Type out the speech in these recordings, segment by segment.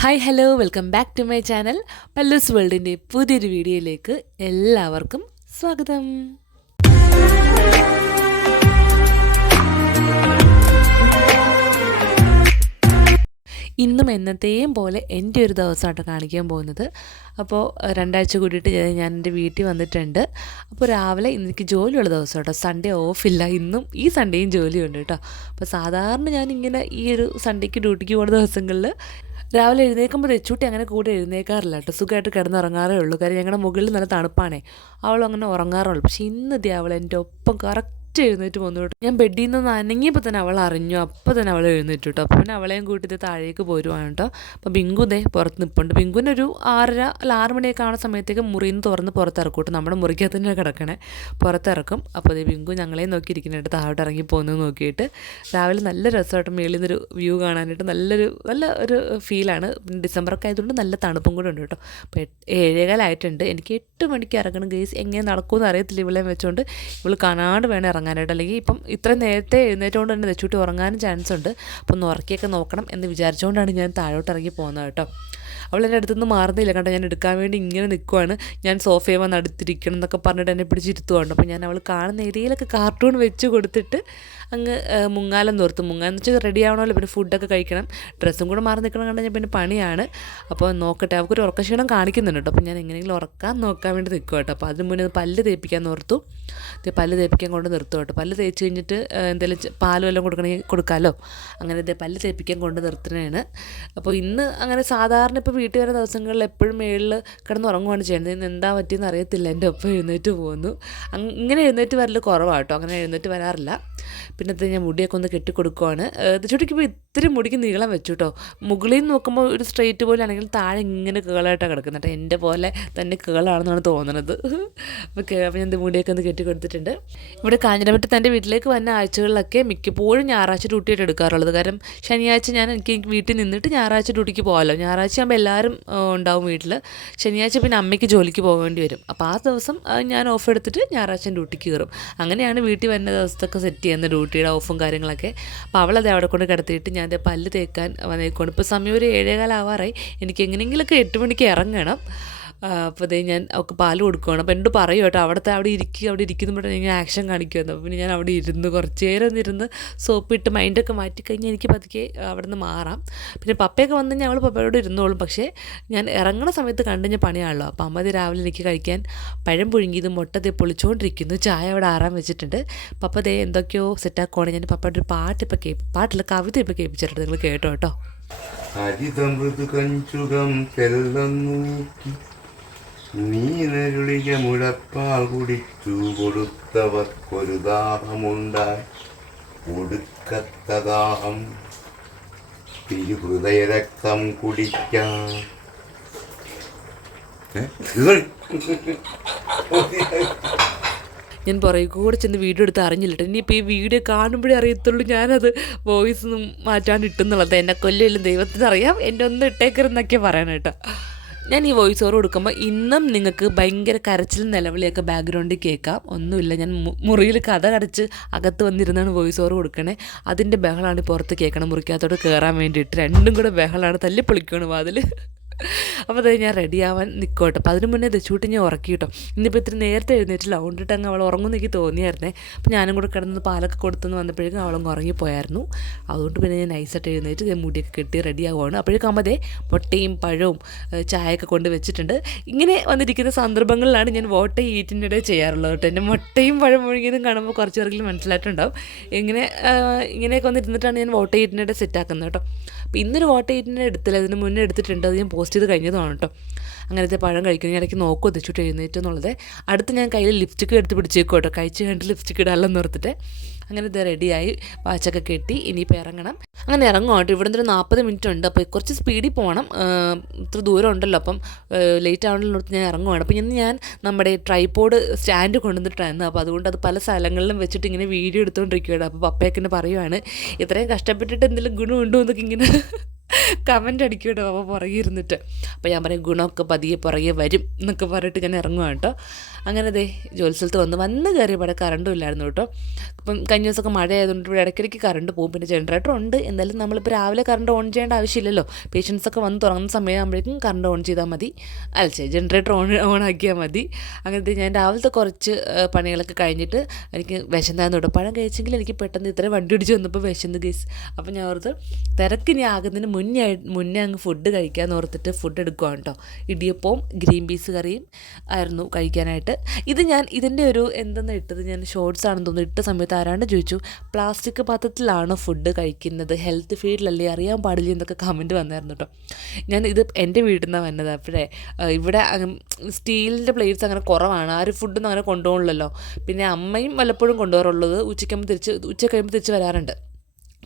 Hi hello welcome back to my channel പല്ലൂസ് വേൾഡിന്റെ പുതിയൊരു വീഡിയോയിലേക്ക് എല്ലാവർക്കും സ്വാഗതം. ഇന്നും എന്നത്തെയും പോലെ എന്റെ ഒരു ദിവസമായിട്ട് കാണിക്കാൻ പോകുന്നത്. അപ്പോൾ രണ്ടാഴ്ച കൂടിയിട്ട് ഞാൻ എന്റെ വീട്ടിൽ വന്നിട്ടുണ്ട്. അപ്പോൾ രാവിലെ എനിക്ക് ജോലിയുള്ള ദിവസം കേട്ടോ സൺഡേ ഓഫില്ല ഇന്നും ഈ സൺഡേയും ജോലിയുണ്ട് കേട്ടോ. അപ്പോൾ സാധാരണ ഞാൻ ഇങ്ങനെ ഈ ഒരു സൺഡേക്ക് ഡ്യൂട്ടിക്ക് പോകുന്ന ദിവസങ്ങളിൽ രാവിലെ എഴുന്നേൽക്കുമ്പോൾ രച്ചൂട്ടി അങ്ങനെ കൂടെ എഴുന്നേക്കാറില്ല കേട്ടോ. സുഖമായിട്ട് കിടന്നുറങ്ങാറേ ഉള്ളൂ. കാര്യം ഞങ്ങളുടെ മുകളിൽ നല്ല തണുപ്പാണേ. അവൾ അങ്ങനെ ഉറങ്ങാറുള്ളൂ. പക്ഷേ ഇന്ന് ദേ അവൾ എന്റെ ഒപ്പം കറക്റ്റ് എഴുന്നേറ്റ് വന്നു കേട്ടോ. ഞാൻ ബെഡിൽ നിന്ന് നനങ്ങിയപ്പോൾ തന്നെ അവൾ അറിഞ്ഞു. അപ്പോൾ തന്നെ അവൾ എഴുന്നേറ്റ് കേട്ടോ. അപ്പോൾ പിന്നെ അവളെയും കൂട്ടിയിട്ട് താഴേക്ക് പോരുവാണ് കേട്ടോ. അപ്പോൾ ബിങ്കു ദേ പുറത്ത് നിൽപ്പുണ്ട് ബിങ്കുവിനൊരു ആറര അല്ല ആറ് മണിയൊക്കെ ആവുന്ന സമയത്തേക്ക് മുറിയിൽ നിന്ന് തുറന്ന് പുറത്തിറക്കും കേട്ടോ. നമ്മുടെ മുറിക്കകത്ത് തന്നെ കിടക്കണേ. പുറത്തിറക്കും. അപ്പോൾ അതേ ബിങ്കു ഞങ്ങളെ നോക്കിയിരിക്കുന്നുണ്ട് താഴോട്ട് ഇറങ്ങി പോകുന്നത് നോക്കിയിട്ട്. രാവിലെ നല്ല രസമായിട്ട് മേളിൽ നിന്നൊരു വ്യൂ കാണാനായിട്ട് നല്ലൊരു നല്ല ഒരു ഫീലാണ്. ഡിസംബറൊക്കെ ആയതുകൊണ്ട് നല്ല തണുപ്പും കൂടെ ഉണ്ട് കേട്ടോ. അപ്പോൾ ഏഴേകാലായിട്ടുണ്ട്. എനിക്ക് എട്ട് മണിക്ക് ഇറങ്ങണം ഗേസ്. എങ്ങനെ നടക്കുമെന്ന് അറിയത്തില്ല ഇവളെ വെച്ചുകൊണ്ട് ഇവൾ കാണാണ്ട് വേണം ഇറങ്ങാനായിട്ട് അല്ലെങ്കിൽ ഇപ്പം ഇത്രയും നേരത്തെ എഴുന്നേറ്റുകൊണ്ട് തന്നെ ദച്ചുട്ടി ഉറങ്ങാനും ചാൻസ് ഉണ്ട്. അപ്പോൾ ഒന്ന് ഉറക്കിയൊക്കെ നോക്കണം എന്ന് വിചാരിച്ചുകൊണ്ടാണ് ഞാൻ താഴോട്ട് ഇറങ്ങി പോകുന്നത് കേട്ടോ. അവൾ എന്റെ അടുത്തുനിന്ന് മാറുന്നില്ല. കേട്ടോ ഞാൻ എടുക്കാൻ വേണ്ടി ഇങ്ങനെ നിൽക്കുവാണ് ഞാൻ സോഫയെ വന്ന് അടുത്തിരിക്കണം എന്നൊക്കെ പറഞ്ഞിട്ട് എന്നെ പിടിച്ചിരുത്തുവാണ്. അപ്പോൾ ഞാൻ അവൾ കാണുന്ന ഏരിയയിലൊക്കെ കാർട്ടൂൺ വെച്ച് കൊടുത്തിട്ട് അങ്ങ് മുങ്ങാലം നിർത്തും. മുങ്ങാന്ന് വെച്ചാൽ റെഡി ആവണമല്ലോ. പിന്നെ ഫുഡൊക്കെ കഴിക്കണം. ഡ്രസ്സും കൂടെ മാറി നിൽക്കണം കണ്ടാൽ ഞാൻ പിന്നെ പണിയാണ്. അപ്പോൾ നോക്കട്ടെ. അവർക്കൊരു ഉറക്കക്ഷീണം കാണിക്കുന്നുണ്ട് കേട്ടോ. അപ്പോൾ ഞാൻ എങ്ങനെയെങ്കിലും ഉറക്കാൻ നോക്കാൻ വേണ്ടി നിൽക്കും കേട്ടോ. അപ്പോൾ അതിന് മുന്നേ പല്ല് തേപ്പിക്കാൻ ഓർത്തു. ഇത് പല്ല് തേപ്പിക്കാൻ കൊണ്ട് നിർത്തും കേട്ടോ. പല്ല് തേച്ച് കഴിഞ്ഞിട്ട് എന്തെങ്കിലും പാലും എല്ലാം കൊടുക്കണമെങ്കിൽ കൊടുക്കാമല്ലോ അങ്ങനെ ഇതേ പല്ല് തേപ്പിക്കാൻ കൊണ്ട് നിർത്തുന്നതാണ്. അപ്പോൾ ഇന്ന് അങ്ങനെ സാധാരണ ഇപ്പോൾ വീട്ടിൽ വരുന്ന ദിവസങ്ങളിൽ എപ്പോഴും മേളിൽ കിടന്ന് ഉറങ്ങുകയാണ് ചെയ്യുന്നത്. ഇന്ന് എന്താ പറ്റിയെന്ന് അറിയത്തില്ല. എന്റെ ഒപ്പം എഴുന്നേറ്റ് പോകുന്നു. അങ്ങനെ എഴുന്നേറ്റ് വരൽ കുറവാട്ടോ അങ്ങനെ എഴുന്നേറ്റ് വരാറില്ല. പിന്നെ അത് ഞാൻ മുടിയൊക്കെ ഒന്ന് കെട്ടിക്കൊടുക്കുവാണ്. ചുട്ടിക്കിപ്പോൾ ഇത്തിരി മുടിക്ക് നീളം വെച്ചു കേട്ടോ മുകളിൽ നോക്കുമ്പോൾ ഒരു സ്ട്രെയിറ്റ് പോലെ ആണെങ്കിൽ താഴെ ഇങ്ങനെ കേളായിട്ടാണ് കിടക്കുന്നത് കേട്ടോ എന്റെ പോലെ തന്നെ കേളാണെന്നാണ് തോന്നുന്നത്. ഓക്കെ അപ്പോൾ ഞാൻ മുടിയൊക്കെ ഒന്ന് കെട്ടിക്കൊടുത്തിട്ടുണ്ട്. ഇവിടെ കാഞ്ഞിരമറ്റത്ത് എന്റെ വീട്ടിലേക്ക് വന്ന ആഴ്ചകളിലൊക്കെ മിക്കപ്പോഴും ഞായറാഴ്ച ഡ്യൂട്ടിയായിട്ട് എടുക്കാറുള്ളത്. കാരണം ശനിയാഴ്ച ഞാൻ എനിക്ക് വീട്ടിൽ നിന്നിട്ട് ഞായറാഴ്ച ഡ്യൂട്ടിക്ക് പോകാമല്ലോ. ഞായറാഴ്ച ആകുമ്പോൾ എല്ലാവരും ഉണ്ടാവും വീട്ടിൽ ശനിയാഴ്ച പിന്നെ അമ്മയ്ക്ക് ജോലിക്ക് പോകേണ്ടി വരും. അപ്പോൾ ആ ദിവസം ഞാൻ ഓഫ് എടുത്തിട്ട് ഞായറാഴ്ച ഡ്യൂട്ടിക്ക് കയറും. അങ്ങനെയാണ് വീട്ടിൽ വരുന്ന ദിവസത്തൊക്കെ സെറ്റ് ചെയ്യുന്ന ഡ്യൂട്ടിയുടെ ഓഫും കാര്യങ്ങളൊക്കെ. അപ്പോൾ അവളത് അവിടെ കൊണ്ട് കിടത്തിയിട്ട് ഞാൻ പല്ല് തേക്കാൻ വന്നേക്കൊണ്ട് ഇപ്പോൾ സമയം ഒരു ഏഴേകാലാവാറായി. എനിക്ക് എങ്ങനെയെങ്കിലുമൊക്കെ എട്ട് മണിക്ക് ഇറങ്ങണം. അപ്പോൾ അതേ ഞാൻ അവൾക്ക് പാൽ കൊടുക്കുകയാണ് അപ്പോൾ എന്നോട് പറയും കേട്ടോ അവിടുത്തെ അവിടെ ഇരിക്കുക അവിടെ ഇരിക്കുമ്പോൾ ഞാൻ ആക്ഷൻ കാണിക്കുമായിരുന്നു അപ്പോൾ പിന്നെ ഞാൻ അവിടെ ഇരുന്ന് കുറച്ച് നേരം ഇരുന്ന് സോപ്പ് ഇട്ട് മൈൻഡൊക്കെ മാറ്റി കഴിഞ്ഞാൽ എനിക്ക് പതുക്കെ അവിടെ നിന്ന് മാറാം. പിന്നെ പപ്പയൊക്കെ വന്ന് കഴിഞ്ഞാൽ അവൾ പപ്പയോട് ഇരുന്നോളും. പക്ഷേ ഞാൻ ഇറങ്ങുന്ന സമയത്ത് കണ്ടു കഴിഞ്ഞാൽ പണിയാണല്ലോ. അപ്പോൾ അമ്മതി രാവിലെ എനിക്ക് കഴിക്കാൻ പഴം പുഴുങ്ങിയത് മുട്ട ദേ പൊളിച്ചുകൊണ്ടിരിക്കുന്നു ചായ അവിടെ ആറാൻ വെച്ചിട്ടുണ്ട്. പപ്പ ദേ എന്തൊക്കെയോ സെറ്റാക്കുവാണ് ഞാൻ പപ്പയുടെ ഒരു പാട്ട് ഇപ്പോൾ കേൾപ്പ് പാട്ടില്ല കവിത ഇപ്പോൾ കേൾപ്പിച്ചിട്ടുണ്ട്. നിങ്ങൾ കേട്ടോ കേട്ടോ. ഹരിതമൃദു കഞ്ചുകം തെല്ലം നോക്കി നീനരുളിക മുഴപ്പാൽ കുടിച്ചു കൊടുത്തവർക്കൊരു ദാഹമുണ്ടായി. ഒടുക്കത്ത ദാഹം തിരുഹൃദയ രക്തം കുടിക്കാൻ ഞാൻ പുറകെ കൂടെ ചെന്ന് വീഡിയോ എടുത്ത് അറിഞ്ഞില്ലട്ടോ. ഇനിയിപ്പോൾ ഈ വീഡിയോ കാണുമ്പോഴേ അറിയത്തുള്ളൂ ഞാനത് വോയിസ് ഒന്നും മാറ്റാൻ ഇട്ടെന്നുള്ളത്. എന്നെ കൊല്ലും ദൈവത്തിന് അറിയാം. എന്റെ ഒന്ന് ഇട്ടേക്കരുന്നൊക്കെ പറയണം കേട്ടോ. ഞാൻ ഈ വോയിസ് ഓവർ കൊടുക്കുമ്പോൾ ഇന്നും നിങ്ങൾക്ക് ഭയങ്കര കരച്ചിൽ നിലവിളിയൊക്കെ ബാക്ക്ഗ്രൗണ്ടിൽ കേൾക്കാം. ഒന്നുമില്ല ഞാൻ മുറിയിൽ കഥ കടച്ച് അകത്ത് വന്നിരുന്നാണ് വോയിസ് ഓവർ കൊടുക്കണേ. അതിന്റെ ബഹളമാണ് പുറത്ത് കേൾക്കണം മുറിക്കകത്തോട്ട് കയറാൻ വേണ്ടിയിട്ട് രണ്ടും കൂടെ ബഹളമാണ് തല്ലി പൊളിക്കുകയാണ് വാതിൽ അപ്പോൾ അത് ഞാൻ റെഡി ആവാൻ നിൽക്കോട്ടെ അപ്പോൾ അതിന് മുന്നേ ദശൂട്ടി ഞാൻ ഉറക്കി കേട്ടോ ഇന്നിപ്പോൾ ഇത്തിരി നേരത്തെ എഴുന്നേറ്റില്ല. അതുകൊണ്ടിട്ട് അങ്ങ് അവൾ ഉറങ്ങുന്ന എനിക്ക് തോന്നിയായിരുന്നേ. അപ്പോൾ ഞാനും കൂടെ കിടന്ന് പാലൊക്കെ കൊടുത്തെന്ന് വന്നപ്പോഴേക്കും അവളങ്ങ് ഉറങ്ങിപ്പോയായിരുന്നു. അതുകൊണ്ട് പിന്നെ ഞാൻ നൈസായിട്ട് എഴുന്നേറ്റ് മുടിയൊക്കെ കെട്ടി റെഡി ആവുകയാണ് അപ്പോഴേക്കും അമ്മതേ മുട്ടയും പഴവും ചായയൊക്കെ കൊണ്ട് വെച്ചിട്ടുണ്ട്. ഇങ്ങനെ വന്നിരിക്കുന്ന സന്ദർഭങ്ങളിലാണ് ഞാൻ വോട്ട് ഈറ്റിനിടെ ചെയ്യാറുള്ളത് കേട്ടോ എന്റെ മുട്ടയും പഴം മുഴുകിയതും കാണുമ്പോൾ കുറച്ച് പേർക്കും മനസ്സിലായിട്ടുണ്ടാവും. ഇങ്ങനെ ഇങ്ങനെയൊക്കെ വന്നിരുന്നിട്ടാണ് ഞാൻ വോട്ട് ഈറ്റിനിടെ സെറ്റാക്കുന്നത് കേട്ടോ അപ്പോൾ ഇന്നൊരു വോട്ട് ഈറ്റിനെ എടുത്തില്ല ഇതിന് മുന്നേ എടുത്തിട്ടുണ്ട് അത് ഞാൻ പോസ്റ്റ് ചെയ്ത് കഴിഞ്ഞതാണ് കേട്ടോ അങ്ങനത്തെ പഴം കഴിക്കുന്ന ഇടയ്ക്ക് നോക്കും എത്തിച്ചിട്ട് എഴുന്നേറ്റ് എന്നുള്ളത്. അടുത്ത് ഞാൻ കയ്യിൽ ലിപ്സ്റ്റിക്ക് എടുത്ത് പിടിച്ചേക്കും കേട്ടോ. കഴിച്ച് കഴിഞ്ഞിട്ട് ലിപ്സ്റ്റിക്ക് ഇടാമെന്ന് ഓർത്തിട്ട്. അങ്ങനെ ഇത് റെഡിയായി വാച്ചൊക്കെ കെട്ടി. ഇനിയിപ്പോൾ ഇറങ്ങണം. അങ്ങനെ ഇറങ്ങും കേട്ടോ. ഇവിടെ ഒരു നാൽപ്പത് മിനിറ്റ് ഉണ്ട് അപ്പോൾ കുറച്ച് സ്പീഡിൽ പോകണം ഇത്ര ദൂരം ഉണ്ടല്ലോ. അപ്പം ലേറ്റ് ആവണമെന്ന് ഞാൻ ഇറങ്ങുവാണ്. അപ്പോൾ ഇന്ന് ഞാൻ നമ്മുടെ ട്രൈപോഡ് സ്റ്റാൻഡ് കൊണ്ടുവന്നിട്ടായിരുന്നു. അപ്പോൾ അതുകൊണ്ട് അത് പല സ്ഥലങ്ങളിലും വെച്ചിട്ട് ഇങ്ങനെ വീഡിയോ എടുത്തുകൊണ്ടിരിക്കുകയാണ് അപ്പോൾ പപ്പയൊക്കെ പറയുവാണ്. ഇത്രയും കഷ്ടപ്പെട്ടിട്ട് എന്തെങ്കിലും ഗുണമുണ്ടോ? എന്നൊക്കെ ഇങ്ങനെ കമന്റ് അടിക്കൂട്ടോ അപ്പോൾ പുറകെ ഇരുന്നിട്ട് അപ്പോൾ ഞാൻ പറയും ഗുണമൊക്കെ പതിയെ പുറകെ വരും എന്നൊക്കെ പറഞ്ഞിട്ട് ഞാൻ ഇറങ്ങുക കേട്ടോ. അങ്ങനെ ദേ ജോലി സ്ഥലത്ത് വന്ന് വന്ന് കയറിയപ്പോൾ കറണ്ടും ഇല്ലായിരുന്നു കേട്ടോ. ഇപ്പം കഴിഞ്ഞ ദിവസമൊക്കെ മഴ ആയതുകൊണ്ട് ഇവിടെ ഇടയ്ക്കിടയ്ക്ക് കറണ്ട് പോകും. പിന്നെ ജനറേറ്റർ ഉണ്ട്. എന്തായാലും നമ്മളിപ്പോൾ രാവിലെ കറണ്ട് ഓൺ ചെയ്യേണ്ട ആവശ്യമില്ലല്ലോ. പേഷ്യൻസൊക്കെ വന്ന് തുടങ്ങുന്ന സമയമാകുമ്പോഴേക്കും കറണ്ട് ഓൺ ചെയ്താൽ മതി. അല്ല ജനറേറ്റർ ഓൺ ഓൺ ആക്കിയാൽ മതി. അങ്ങനത്തെ ഞാൻ രാവിലത്തെ കുറച്ച് പണികളൊക്കെ കഴിഞ്ഞിട്ട് എനിക്ക് വിശന്നായിരുന്നു കേട്ടോ. പഴം കഴിച്ചെങ്കിൽ എനിക്ക് പെട്ടെന്ന് ഇത്രയും വണ്ടി ഇടിച്ച് വന്നപ്പോൾ വിശന്ന് ഗേസ് അപ്പോൾ ഞാൻ ഓർത്ത് തിരക്കിനി ആകുന്നതിന് മുന്നേ മുന്നേ അങ്ങ് ഫുഡ് കഴിക്കാമെന്ന് ഓർത്തിട്ട് ഫുഡ് എടുക്കുവാണ് കേട്ടോ ഇടിയപ്പവും ഗ്രീൻ പീസ് കറിയും ആയിരുന്നു കഴിക്കാനായിട്ട്. ഇത് ഞാൻ ഇതിന്റെ ഒരു എന്തെന്ന് ഇട്ടത്? ഞാൻ ഷോർട്സ് ആണെന്ന് തോന്നുന്നു. ഇട്ട സമയത്ത് ആരാണ്ട് ചോദിച്ചു പ്ലാസ്റ്റിക് പാത്രത്തിലാണോ ഫുഡ് കഴിക്കുന്നത്? ഹെൽത്ത് ഫീൽഡിലല്ലേ അറിയാൻ പാടില്ല? എന്നൊക്കെ കമന്റ് വന്നായിരുന്നു കേട്ടോ ഞാൻ ഇത് എന്റെ വീട്ടിൽ നിന്നാണ് വന്നത്. അപ്പോഴേ ഇവിടെ സ്റ്റീലിന്റെ പ്ലേറ്റ്സ് അങ്ങനെ കുറവാണ്. ആരും ഫുഡൊന്നും അങ്ങനെ കൊണ്ടുപോകണമല്ലോ പിന്നെ അമ്മയും വല്ലപ്പോഴും കൊണ്ടുപോകാറുള്ളത് ഉച്ചയ്ക്കുമ്പോൾ തിരിച്ച് ഉച്ച കഴിയുമ്പോൾ തിരിച്ച് വരാറുണ്ട്.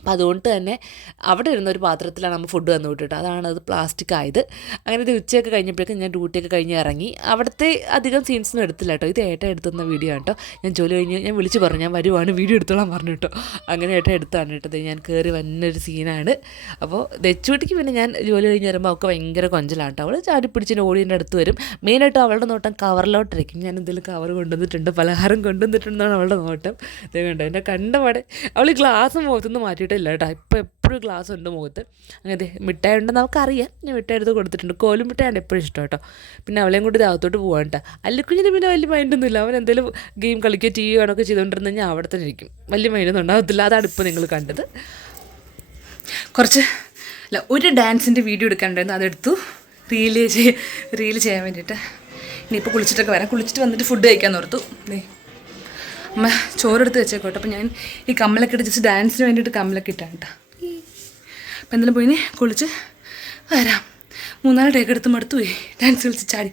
അപ്പം അതുകൊണ്ട് തന്നെ അവിടെ ഇരുന്ന ഒരു പാത്രത്തിലാണ് നമ്മൾ ഫുഡ് വന്നു വിട്ടിട്ട് അതാണ് അത് പ്ലാസ്റ്റിക് ആയത്. അങ്ങനെ ഇത് ഉച്ചയൊക്കെ കഴിഞ്ഞപ്പോഴേക്കും ഞാൻ ഡ്യൂട്ടിയൊക്കെ കഴിഞ്ഞ് ഇറങ്ങി. അവിടുത്തെ അധികം സീൻസൊന്നും എടുത്തില്ല കേട്ടോ. ഇത് ഏട്ട എടുത്തുന്ന വീഡിയോ കേട്ടോ. ഞാൻ ജോലി കഴിഞ്ഞ് ഞാൻ വിളിച്ച് പറഞ്ഞു. ഞാൻ വരുവാണ് വീഡിയോ എടുത്തോളാം പറഞ്ഞു കേട്ടോ. അങ്ങനെ ഏട്ട എടുത്താണ് കേട്ടത്. ഞാൻ കയറി വന്നൊരു സീനാണ് അപ്പോൾ ദച്ചുട്ടിക്ക് പിന്നെ ഞാൻ ജോലി കഴിഞ്ഞ് വരുമ്പോൾ അവൾക്ക് ഭയങ്കര കൊഞ്ചലാണ് കേട്ടോ. അവൾ ചാടി പിടിച്ചിന് ഓടിന്റെ അടുത്ത് വരും. മെയിനായിട്ട് അവളുടെ നോട്ടം കവറിലോട്ടിരിക്കും. ഞാൻ എന്തെങ്കിലും കവർ കൊണ്ടുവന്നിട്ടുണ്ട് പലഹാരം കൊണ്ടുവന്നിട്ടുണ്ടെന്നാണ് അവളുടെ നോട്ടം. ഇതേ കണ്ടോ എന്റെ കണ്ടപാടെ അവൾ ഗ്ലാസ് മുഖത്തുനിന്ന് മാറ്റിയിട്ടില്ല കേട്ടോ. ഇപ്പോൾ എപ്പോഴും ഗ്ലാസ് ഉണ്ട് മുഖത്ത്. അങ്ങനത്തെ മിഠായി ഉണ്ടെന്ന് നമുക്കറിയാം ഞാൻ മിഠായി എടുത്ത് കൊടുത്തിട്ടുണ്ട്. കോലും മിഠായിയാണ് എപ്പോഴും ഇഷ്ടം കേട്ടോ. പിന്നെ അവളെയും കൂടി അകത്തോട്ട് പോകാൻ കേട്ടോ. അല്ലിക്കുഞ്ഞിന് പിന്നെ വലിയ മൈൻഡൊന്നുമില്ല അവൻ എന്തെങ്കിലും ഗെയിം കളിക്കുക ടി വി കാണുകയൊക്കെ ചെയ്തുകൊണ്ടിരുന്നു കഴിഞ്ഞാൽ അവിടെ തന്നെ ഇരിക്കും. വലിയ മൈൻഡൊന്നും ഉണ്ടാകത്തില്ല അതാണ് ഇപ്പോൾ നിങ്ങൾ കണ്ടത്. കുറച്ച് അല്ല ഒരു ഡാൻസിന്റെ വീഡിയോ എടുക്കാനുണ്ടായിരുന്നു. അതെടുത്തു. റീൽ ചെയ്യാൻ റീൽ ചെയ്യാൻ വേണ്ടിയിട്ട്. ഇനിയിപ്പോൾ കുളിച്ചിട്ടൊക്കെ വരാം. കുളിച്ചിട്ട് വന്നിട്ട് ഫുഡ് കഴിക്കാൻ ഓർത്തു. അമ്മ ചോറെടുത്ത് വെച്ചേക്കോട്ടെ അപ്പോൾ ഞാൻ ഈ കമ്മലൊക്കെ ഇട്ട് ജസ്റ്റ് ഡാൻസിന് വേണ്ടിയിട്ട് കമ്മലൊക്കെ ഇട്ടാണ് കേട്ടോ അപ്പോൾ എന്തെങ്കിലും പോയിന് കുളിച്ച് വരാം. മൂന്നാൽ ടേക്കെടുത്ത് മടുത്തു പോയി. ഡാൻസ് കളിച്ച് ചാടി.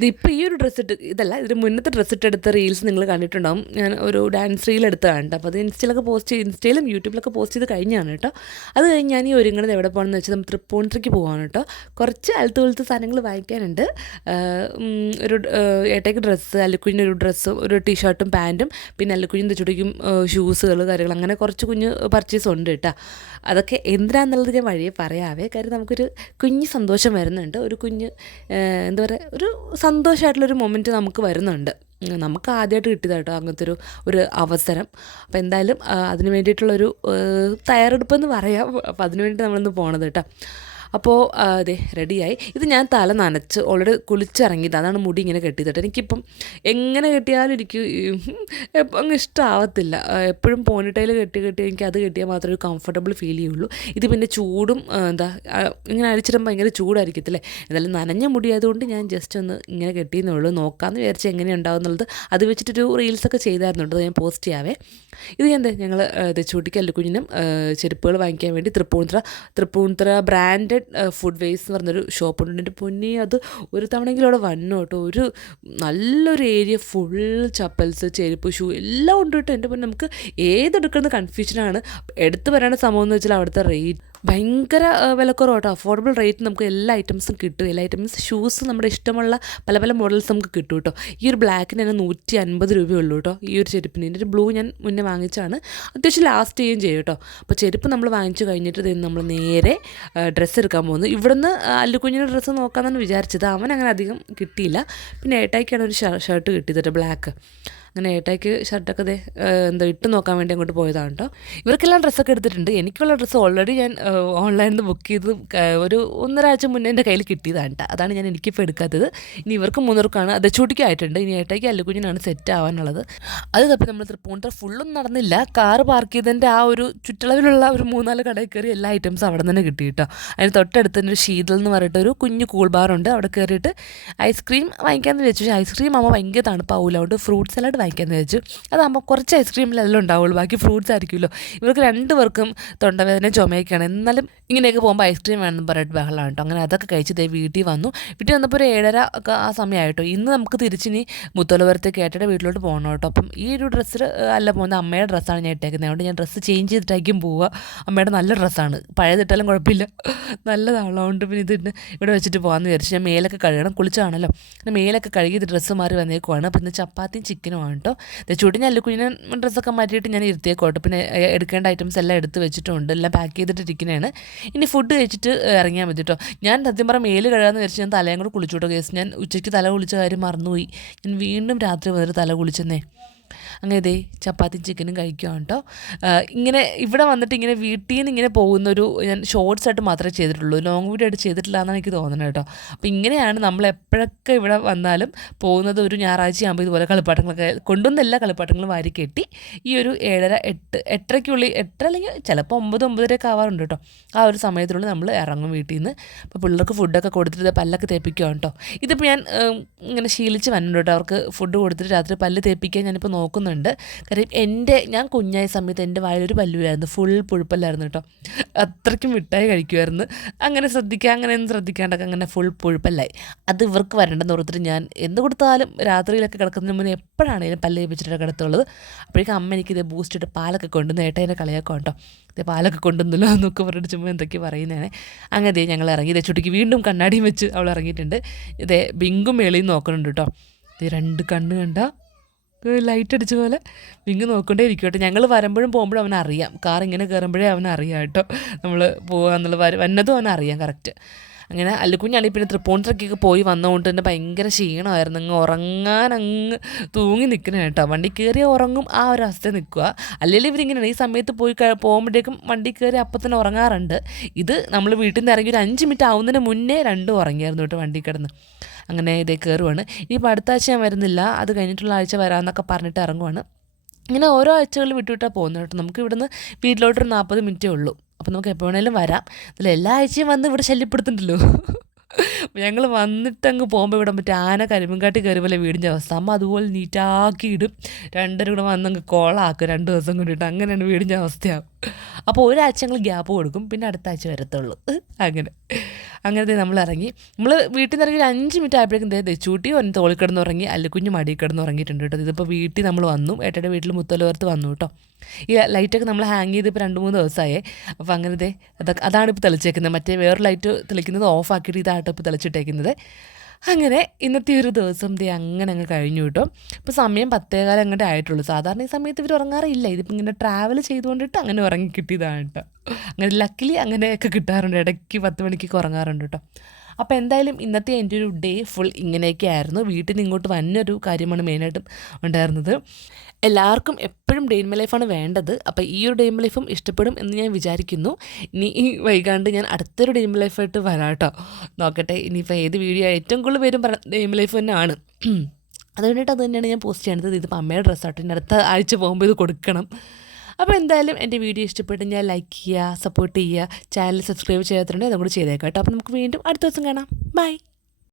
ഇതിപ്പോൾ ഈ ഒരു ഡ്രസ്സ് ഇട്ട് ഇതല്ല ഇതിന് മുന്നത്തെ ഡ്രസ്സ് ഇട്ടെടുത്ത റീൽസ് നിങ്ങൾ കണ്ടിട്ടുണ്ടാവും. ഞാൻ ഒരു ഡാൻസ് റീൽ എടുത്തതാണ് കേട്ടോ അപ്പോൾ അത് ഇൻസ്റ്റയിലൊക്കെ പോസ്റ്റ് ചെയ്ത് ഇൻസ്റ്റയിലും യൂട്യൂബിലൊക്കെ പോസ്റ്റ് ചെയ്ത് കഴിഞ്ഞാണ് കേട്ടോ അത് കഴിഞ്ഞ് ഞാൻ ഈ ഒരുങ്ങണത് എവിടെ പോകണമെന്ന് വെച്ചാൽ നമ്മൾ തൃപ്പൂണിത്തറയ്ക്ക് പോകാണ് കേട്ടോ കുറച്ച് അലത്ത് പോലത്തെ സാധനങ്ങൾ വാങ്ങിക്കാനുണ്ട്. ഒരു ഏട്ടയ്ക്ക് ഡ്രസ്സ് അല്ലുക്കുഞ്ഞിന്റെ ഒരു ഡ്രസ്സും ഒരു ടീഷർട്ടും പാന്റും പിന്നെ അല്ലുക്കുഞ്ഞിന്റെ ചുടിക്കും ഷൂസുകൾ കാര്യങ്ങൾ അങ്ങനെ കുറച്ച് കുഞ്ഞ് പർച്ചേസ് ഉണ്ട് കേട്ടോ അതൊക്കെ എന്തിനാന്നുള്ളത് ഞാൻ വഴിയെ പറയാവേ. കാര്യം നമുക്കൊരു കുഞ്ഞ് സന്തോഷം വരുന്നുണ്ട്. ഒരു കുഞ്ഞ് എന്താ പറയുക ഒരു സന്തോഷമായിട്ടുള്ളൊരു മൊമെന്റ് നമുക്ക് വരുന്നുണ്ട്. നമുക്ക് ആദ്യമായിട്ട് കിട്ടിയതാട്ടോ അങ്ങനത്തെ ഒരു ഒരു അവസരം. അപ്പോൾ എന്തായാലും അതിന് വേണ്ടിയിട്ടുള്ളൊരു തയ്യാറെടുപ്പെന്ന് പറയാം. അപ്പോൾ അതിന് വേണ്ടി നമ്മളിന്ന് പോണത് കേട്ടോ. അപ്പോൾ അതെ റെഡിയായി ഇത് ഞാൻ തല നനച്ച് ഓൾറെഡി കുളിച്ചിറങ്ങിയത്. അതാണ് മുടി ഇങ്ങനെ കെട്ടിയത് കേട്ടോ. എനിക്കിപ്പം എങ്ങനെ കെട്ടിയാലും എനിക്ക് അങ്ങ് ഇഷ്ടമാവത്തില്ല എപ്പോഴും പോണിട്ടയിൽ കെട്ടി കെട്ടി എനിക്ക് അത് കെട്ടിയാൽ മാത്രമേ ഒരു കംഫർട്ടബിൾ ഫീൽ ചെയ്യുള്ളൂ. ഇത് പിന്നെ ചൂടും എന്താ ഇങ്ങനെ അഴിച്ചിടാൻ ഭയങ്കര ചൂടായിരിക്കത്തില്ലേ? എന്തായാലും നനഞ്ഞ മുടി ആയതുകൊണ്ട് ഞാൻ ജസ്റ്റ് ഒന്ന് ഇങ്ങനെ കെട്ടിയെന്നേ ഉള്ളൂ. നോക്കാമെന്ന് വിചാരിച്ച് എങ്ങനെ ഉണ്ടാവും എന്നുള്ളത് അത് വെച്ചിട്ടൊരു റീൽസൊക്കെ ചെയ്തായിരുന്നുണ്ട് ഞാൻ പോസ്റ്റ് ചെയ്യാവേ. ഇത് ദേ ഞങ്ങൾ ചൂട്ടിക്കല്ലു കുഞ്ഞിനും ചെരുപ്പുകൾ വാങ്ങിക്കാൻ വേണ്ടി Tripunithura Tripunithura branded food ways എന്ന് പറഞ്ഞൊരു ഷോപ്പുണ്ട് എന്റെ പൊന്നി അത് ഒരു തവണയെങ്കിലും അവിടെ വന്നു കേട്ടോ. ഒരു നല്ലൊരു ഏരിയ ഫുൾ ചപ്പൽസ് ചെരുപ്പ് ഷൂ എല്ലാം ഉണ്ട് കേട്ടോ. എന്റെ പൊന്നി നമുക്ക് ഏതെടുക്കുന്ന കൺഫ്യൂഷനാണ് എടുത്തു വരേണ്ട സംഭവം എന്ന് വെച്ചാൽ അവിടുത്തെ റേറ്റ് ഭയങ്കര വിലക്കുറവ് കേട്ടോ അഫോർഡബിൾ റേറ്റ് നമുക്ക് എല്ലാ ഐറ്റംസും കിട്ടും. എല്ലാ ഐറ്റംസ് ഷൂസ് നമ്മുടെ ഇഷ്ടമുള്ള പല പല മോഡൽസ് നമുക്ക് കിട്ടും കേട്ടോ ഈ ഒരു ബ്ലാക്കിന് തന്നെ നൂറ്റി അൻപത് രൂപയുള്ളൂ കേട്ടോ ഈ ഒരു ചെരുപ്പിന്. ഇതിന്റെ ഒരു ബ്ലൂ ഞാൻ മുന്നേ വാങ്ങിച്ചാണ് അത്യാവശ്യം ലാസ്റ്റ് ചെയ്യുകയും ചെയ്യും കേട്ടോ അപ്പോൾ ചെരുപ്പ് നമ്മൾ വാങ്ങിച്ചു കഴിഞ്ഞിട്ട് ഇതിന് നമ്മൾ നേരെ ഡ്രസ്സ് എടുക്കാൻ പോകുന്നു. ഇവിടുന്ന് അല്ലുകുഞ്ഞിന്റെ ഡ്രസ്സ് നോക്കാമെന്നാണ് വിചാരിച്ചത്. അവൻ അങ്ങനെ അധികം കിട്ടിയില്ല. പിന്നെ ഏട്ടായിക്കാണ് ഒരു ഷർട്ട് കിട്ടിയത് കേട്ടോ ബ്ലാക്ക് അങ്ങനെ ഏട്ടായിക്ക് ഷർട്ടൊക്കെ ഇതേ എന്താ ഇട്ട് നോക്കാൻ വേണ്ടി അങ്ങോട്ട് പോയതാണ് കേട്ടോ ഇവർക്കെല്ലാം ഡ്രസ്സൊക്കെ എടുത്തിട്ടുണ്ട്. എനിക്കുള്ള ഡ്രസ്സ് ഓൾറെഡി ഞാൻ ഓൺലൈനിൽ നിന്ന് ബുക്ക് ചെയ്ത് ഒരു ഒന്നരാഴ്ച മുന്നേ എന്റെ കയ്യിൽ കിട്ടിയതാണ് കേട്ടോ അതാണ് ഞാൻ എനിക്കിപ്പോൾ എടുക്കാത്തത്. ഇനി ഇവർക്ക് മൂന്നർക്കാണ് അത് ചൂട്ടിക്കായിട്ടുണ്ട് ഇനി ഏട്ടായിക്ക് അല്ലുകുഞ്ഞിനാണ് സെറ്റ് ആവാനുള്ളത്. അത് തപ്പി നമ്മൾ തൃപ്പൂണിത്തറ ഫുള്ളും നടന്നില്ല. കാർ പാർക്ക് ചെയ്തതിന്റെ ആ ഒരു ചുറ്റളവിലുള്ള ഒരു മൂന്നാൽ കടയിൽ കയറി എല്ലാ ഐറ്റംസും അവിടെ തന്നെ കിട്ടി കേട്ടോ അതിന് തൊട്ടടുത്ത് തന്നെ ഒരു ശീതൽ എന്ന് പറഞ്ഞിട്ട് ഒരു കുഞ്ഞു കൂൾ ബാറുണ്ട് അവിടെ കയറിയിട്ട് ഐസ്ക്രീം വാങ്ങിക്കാമെന്ന് വെച്ചു പക്ഷേ ഐസ്ക്രീം ആകുമ്പോൾ ഭയങ്കര തണുപ്പാവില്ല അതുകൊണ്ട് ഫ്രൂട്ട് സലാഡ് വാങ്ങിക്കാമെന്ന് വെച്ചു അതാകുമ്പോൾ കുറച്ച് ഐസ്ക്രീമിൽ എല്ലാം ഉണ്ടാവുള്ളൂ. ബാക്കി ഫ്രൂട്ട്സ് ആയിരിക്കുമല്ലോ. ഇവർക്ക് രണ്ട് പേർക്കും തൊണ്ടവേദന ചുമയൊക്കെയാണ്. എന്നാലും ഇങ്ങനെയൊക്കെ പോകുമ്പോൾ ഐസ്ക്രീം വേണമെന്ന് പറഞ്ഞിട്ട് ബഹളമാണ് കേട്ടോ. അങ്ങനെ അതൊക്കെ കഴിച്ച് ദേ വീട്ടിൽ വന്നു. വീട്ടിൽ വന്നപ്പോൾ ഒരു ഏഴര ഒക്കെ ആ സമയമായിട്ടോ ഇന്ന് നമുക്ക് തിരിച്ചിനി മുത്തോലപുരത്തേക്ക് ഏട്ടയുടെ വീട്ടിലോട്ട് പോകണം കേട്ടോ. അപ്പം ഈ ഒരു ഡ്രസ്സിൽ അല്ല പോകുന്നത് അമ്മയുടെ ഡ്രസ്സാണ് ഞാൻ ഇട്ടേക്കുന്നത് അതുകൊണ്ട് ഞാൻ ഡ്രസ്സ് ചേഞ്ച് ചെയ്തിട്ടായിരിക്കും പോവുക. അമ്മയുടെ നല്ല ഡ്രസ്സാണ് പഴയതിട്ടാലും കുഴപ്പമില്ല. നല്ലതാണുള്ളതുകൊണ്ട് പിന്നെ ഇതിന് ഇവിടെ വെച്ചിട്ട് പോകാമെന്ന് വിചാരിച്ചു. ഞാൻ മേലൊക്കെ കഴുകണം. കുളിച്ചാണല്ലോ. പിന്നെ മേലൊക്കെ കഴുകി ഡ്രസ്സ് മാറി വന്നേക്കുവാണ്. അപ്പം ഇന്ന് ചപ്പാത്തിയും ചിക്കനുമാണ് കേട്ടോ ചൂട്ടി ഞാൻ അല്ലുക്കുഞ്ഞിനെ ഡ്രസ്സൊക്കെ മാറ്റിയിട്ട് ഞാൻ ഇരുത്തിയേക്കോട്ടെ പിന്നെ എടുക്കേണ്ട ഐറ്റംസ് എല്ലാം എടുത്ത് വെച്ചിട്ടുണ്ട്. എല്ലാം പാക്ക് ചെയ്തിട്ട് ഇരിക്കുന്നതാണ് ഇനി ഫുഡ് കഴിച്ചിട്ട് ഇറങ്ങിയാൽ മതി കേട്ടോ ഞാൻ സത്യം പറഞ്ഞാൽ മേൽ കഴുകാമെന്ന് വെച്ച് ഞാൻ തലയും കൂടെ കുളിച്ചു കേട്ടോ കേസ് ഞാൻ ഉച്ചയ്ക്ക് തല കുളിച്ച കാര്യം മറന്നുപോയി. ഞാൻ വീണ്ടും രാത്രി വന്നിട്ട് തല കുളിച്ചെന്നേ. അങ്ങനെ ഇതേ ചപ്പാത്തി ചിക്കനും കഴിക്കുകയാണ് കേട്ടോ. ഇങ്ങനെ ഇവിടെ വന്നിട്ട് ഇങ്ങനെ വീട്ടിൽ നിന്ന് ഇങ്ങനെ പോകുന്നൊരു ഞാൻ ഷോർട്സ് ആയിട്ട് മാത്രമേ ചെയ്തിട്ടുള്ളൂ. ലോങ് വീഡിയോ ആയിട്ട് ചെയ്തിട്ടില്ല എന്നാണ് എനിക്ക് തോന്നുന്നത് കേട്ടോ. അപ്പോൾ ഇങ്ങനെയാണ് നമ്മൾ എപ്പോഴൊക്കെ ഇവിടെ വന്നാലും പോകുന്നത് ഒരു ഞായറാഴ്ച ആകുമ്പോൾ ഇതുപോലെ കളിപ്പാട്ടങ്ങളൊക്കെ കൊണ്ടുവന്ന എല്ലാ കളിപ്പാട്ടങ്ങളും വാരി കെട്ടി ഈ ഒരു ഏഴര എട്ട് എട്ടരയ്ക്കുള്ളിൽ എട്ടര അല്ലെങ്കിൽ ചിലപ്പോൾ ഒമ്പത് ഒമ്പതരയൊക്കെ ആവാറുണ്ട് കേട്ടോ. ആ ഒരു സമയത്തിനുള്ളിൽ നമ്മൾ ഇറങ്ങും വീട്ടിൽ നിന്ന്. അപ്പോൾ പിള്ളേർക്ക് ഫുഡൊക്കെ കൊടുത്തിട്ട് പല്ലൊക്കെ തേപ്പിക്കുകയാണ് കേട്ടോ. ഇതിപ്പോൾ ഞാൻ ഇങ്ങനെ ശീലിച്ച് വന്നിട്ടുണ്ട് കേട്ടോ. അവർക്ക് ഫുഡ് കൊടുത്തിട്ട് രാത്രി പല്ല് തേപ്പിക്കാൻ ഞാനിപ്പോൾ നോക്കുന്നുണ്ട്. കാര്യം എന്റെ ഞാൻ കുഞ്ഞായ സമയത്ത് എന്റെ വായിലൊരു പല്ലുവായിരുന്നു ഫുൾ പുഴുപ്പല്ലായിരുന്നു കേട്ടോ. അത്രയ്ക്കും മിഠായി കഴിക്കുമായിരുന്നു. അങ്ങനെ ശ്രദ്ധിക്കുക അങ്ങനെ ഒന്നും ശ്രദ്ധിക്കാണ്ടൊക്കെ അങ്ങനെ ഫുൾ പുഴുപ്പല്ലായി. അത് ഇവർക്ക് വരണ്ടെന്ന് ഓർത്തിട്ട് ഞാൻ എന്ത് കൊടുത്താലും രാത്രിയിലൊക്കെ കിടക്കുന്നതിന് മുന്നേ എപ്പോഴാണെങ്കിലും പല്ല് തേപ്പിച്ചിട്ട് കിടത്തുള്ളത്. അപ്പോഴേക്കും അമ്മ എനിക്കിത് ബൂസ്റ്റ് ഇട്ട് പാലൊക്കെ കൊണ്ടുവന്ന് ഏട്ടേനെ കളിയാക്കാം കേട്ടോ. ഇതേ പാലൊക്കെ കൊണ്ടുവന്നല്ലോ എന്നൊക്കെ പറഞ്ഞിട്ട് ചുമ്മാ എന്തൊക്കെ പറയുന്നതാണ് അങ്ങനെ ഞങ്ങൾ ഇറങ്ങി. ഇതേ ചുട്ടിക്ക് വീണ്ടും കണ്ണാടിയും വെച്ച് അവൾ ഇറങ്ങിയിട്ടുണ്ട്. ഇതേ ബിങ്കും മേളിയും നോക്കുന്നുണ്ട് കേട്ടോ. ഇത് രണ്ട് കണ്ണ് കണ്ട ലൈറ്റ് അടിച്ച പോലെ വിങ്ങ് നോക്കൊണ്ടേ ഇരിക്കും കേട്ടോ ഞങ്ങൾ വരുമ്പോഴും പോകുമ്പോഴും അവനറിയാം. കാർ ഇങ്ങനെ കയറുമ്പോഴേ അവനറിയാം കേട്ടോ. നമ്മൾ പോകാന്നുള്ള വന്നതും അവനറിയാം കറക്റ്റ് അങ്ങനെ അല്ലുക്കുഞ്ഞാണെങ്കിൽ പിന്നെ തൃപ്പൂണിത്തറക്കൊക്കെ പോയി വന്നതുകൊണ്ട് തന്നെ ഭയങ്കര ക്ഷീണമായിരുന്നു. അങ്ങ് ഉറങ്ങാൻ അങ്ങ് തൂങ്ങി നിൽക്കണ കേട്ടോ. വണ്ടി കയറി ഉറങ്ങും ആ ഒരു അവസ്ഥ നിൽക്കുക. അല്ലെങ്കിൽ ഇവരിങ്ങനെയാണ്. ഈ സമയത്ത് പോയി പോകുമ്പോഴേക്കും വണ്ടി കയറി അപ്പം തന്നെ ഉറങ്ങാറുണ്ട്. ഇത് നമ്മൾ വീട്ടിൽ നിന്ന് ഇറങ്ങി ഒരു അഞ്ച് മിനിറ്റ് ആവുന്നതിന് മുന്നേ രണ്ടും ഉറങ്ങിയായിരുന്നു കേട്ടോ വണ്ടി കിടന്ന്. അങ്ങനെ ഇതേ കയറുവാണ്. ഇനിയിപ്പോൾ അടുത്ത ആഴ്ച ഞാൻ വരുന്നില്ല. അത് കഴിഞ്ഞിട്ടുള്ള ആഴ്ച വരാമെന്നൊക്കെ പറഞ്ഞിട്ട് ഇറങ്ങുവാണ്. ഇങ്ങനെ ഓരോ ആഴ്ചകളിൽ വിട്ടുവിട്ടാൽ പോകുന്നത് കേട്ടോ. നമുക്ക് ഇവിടുന്ന് വീട്ടിലോട്ടൊരു നാൽപ്പത് മിനിറ്റേ ഉള്ളൂ. അപ്പോൾ നമുക്ക് എപ്പോൾ വേണേലും വരാം. അതിൽ എല്ലാ ആഴ്ചയും വന്ന് ഇവിടെ ശല്യപ്പെടുത്തുന്നുണ്ടല്ലോ. ഞങ്ങൾ വന്നിട്ട് അങ്ങ് പോകുമ്പോൾ ഇവിടെ മറ്റേ ആന കരിമ്പുംകാട്ടി കയറി പോലെ വീടിന്റെ അവസ്ഥ. അമ്മ അതുപോലെ നീറ്റാക്കി ഇടും രണ്ടരും കൂടെ വന്ന് അങ്ങ് കോളാക്കും. രണ്ട് ദിവസം കൊണ്ടിട്ട് അങ്ങനെയാണ് വീടിന്റെ അവസ്ഥയാവും. അപ്പോൾ ഒരാഴ്ച ഞങ്ങൾ ഗ്യാപ്പ് കൊടുക്കും. പിന്നെ അടുത്ത ആഴ്ച വരത്തുള്ളൂ. അങ്ങനെ. അങ്ങനത്തെ നമ്മൾ ഇറങ്ങി. നമ്മൾ വീട്ടിൽ നിന്ന് ഇറങ്ങി ഒരു അഞ്ച് മിനിറ്റ് ആയപ്പോഴേക്കും ദേ ചൂട്ടി ഒന്ന് തോളിൽ കിടന്ന് ഉറങ്ങി. കുഞ്ഞ് മടി കിടന്ന് ഉറങ്ങിയിട്ടുണ്ട് കേട്ടോ. ഇതിപ്പോൾ വീട്ടിൽ നമ്മൾ വന്നു. ഏട്ടയുടെ വീട്ടിൽ മുത്തലോർത്ത് വന്നു കേട്ടോ. ഈ ലൈറ്റൊക്കെ നമ്മൾ ഹാങ് ചെയ്ത് ഇപ്പോൾ രണ്ട് മൂന്ന് ദിവസമായേ. അപ്പോൾ അങ്ങനത്തെ അതൊക്കെ അതാണ് ഇപ്പോൾ തെളിച്ചേക്കുന്നത്. മറ്റേ വേറെ ലൈറ്റ് തെളിക്കുന്നത് ഓഫ് ആക്കിയിട്ട് ഇതാട്ടോ ഇപ്പോൾ തെളിച്ചിട്ടേക്കുന്നത്. അങ്ങനെ ഇന്നത്തെ ഒരു ദിവസം ദേ അങ്ങനെ അങ്ങ് കഴിഞ്ഞു കേട്ടോ. ഇപ്പോൾ സമയം പത്തേകാലം അങ്ങോട്ട് ആയിട്ടുള്ളൂ. സാധാരണ ഈ സമയത്ത് ഇവർ ഉറങ്ങാറില്ല. ഇതിപ്പോൾ ഇങ്ങനെ ട്രാവൽ ചെയ്തുകൊണ്ടിട്ട് അങ്ങനെ ഉറങ്ങി കിട്ടിയതാണ് കേട്ടോ. അങ്ങനെ ലക്കിലി അങ്ങനെയൊക്കെ കിട്ടാറുണ്ട്. ഇടയ്ക്ക് പത്ത് മണിക്കൊക്കെ ഉറങ്ങാറുണ്ട് കേട്ടോ. അപ്പോൾ എന്തായാലും ഇന്നത്തെ എന്റെ ഒരു ഡേ ഫുൾ ഇങ്ങനെയൊക്കെ ആയിരുന്നു വീട്ടിൽ നിന്ന് ഇങ്ങോട്ട് വന്നൊരു കാര്യമാണ് മെയിനായിട്ടും ഉണ്ടായിരുന്നത്. എല്ലാവർക്കും എപ്പോഴും ഡെയിൻ മൈ ലൈഫാണ് വേണ്ടത്. അപ്പോൾ ഈ ഒരു ഡെയിൻ മൈ ലൈഫും ഇഷ്ടപ്പെടും എന്ന് ഞാൻ വിചാരിക്കുന്നു. ഇനി ഈ വൈകാണ്ട് ഞാൻ അടുത്തൊരു ഡെയിൻ മൈ ലൈഫായിട്ട് വരാം കേട്ടോ നോക്കട്ടെ ഇനിയിപ്പോൾ ഏത് വീഡിയോ ഏറ്റവും കൂടുതൽ പേരും പറ ഡെയിൻ മൈ ലൈഫ് തന്നെയാണ്. അത് കഴിഞ്ഞിട്ട് അത് തന്നെയാണ് ഞാൻ പോസ്റ്റ് ചെയ്യണത് ഇതിപ്പോൾ അമ്മയുടെ ഡ്രസ്സാട്ടോ ഇനി അടുത്ത ആഴ്ച പോകുമ്പോൾ ഇത് കൊടുക്കണം. അപ്പോൾ എന്തായാലും എന്റെ വീഡിയോ ഇഷ്ടപ്പെട്ട് ഞാൻ ലൈക്ക് ചെയ്യുക സപ്പോർട്ട് ചെയ്യുക ചാനൽ സബ്സ്ക്രൈബ് ചെയ്യാത്തുണ്ടെങ്കിൽ അതും കൂടി ചെയ്തേക്കാം കേട്ടോ അപ്പോൾ നമുക്ക് വീണ്ടും അടുത്ത ദിവസം കാണാം. ബൈ